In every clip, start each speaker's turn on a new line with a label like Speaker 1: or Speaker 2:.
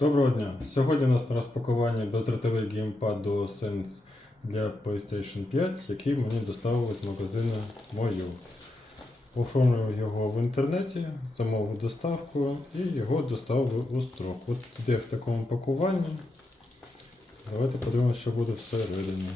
Speaker 1: Доброго дня! Сьогодні у нас на розпакуванні бездротовий геймпад DualSense для PlayStation 5, який мені доставили з магазину Мою. Оформлюю його в інтернеті, замовив доставку і його доставили у строк. От іде в такому пакуванні. Давайте подивимося, що буде всередині.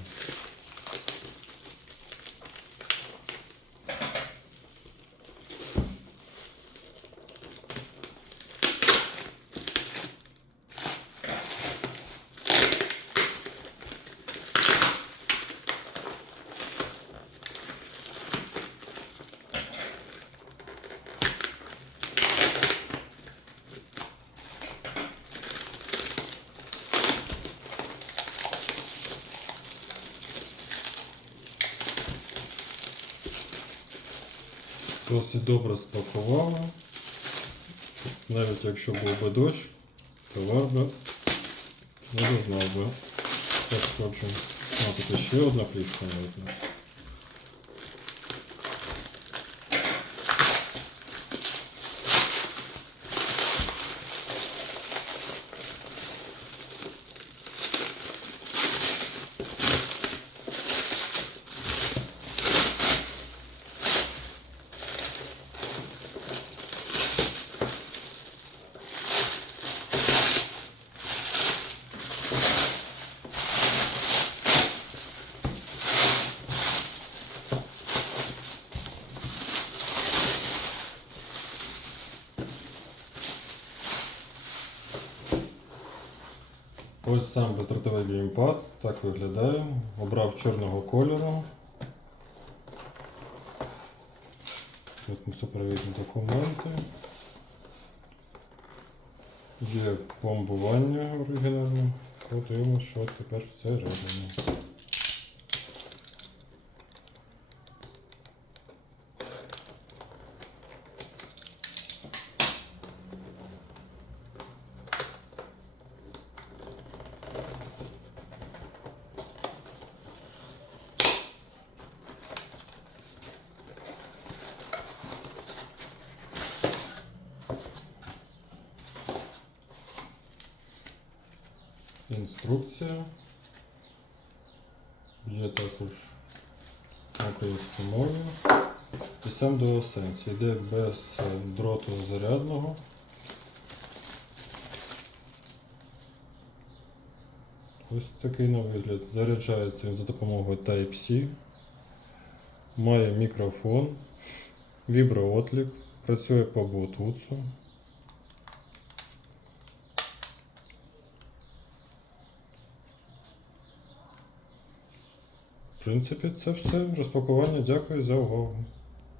Speaker 1: Досить добре спакувала. Навіть якщо був би дощ, товар би не дознав би. Так хочу. А, тут ще одна плівка навіть Ось сам бездротовий геймпад, так виглядає. Обрав чорного кольору. Тут супровідні документи. Є пломбування оригінальне. Подивимося, що тепер все всередині. Інструкція. Є також на українській мові. І сам DualSense йде без дроту зарядного. Ось такий на вигляд. Заряджається він за допомогою Type-C. Має мікрофон, віброотлік, працює по Bluetooth. Принципі, це все. Розпакування. Дякую за увагу.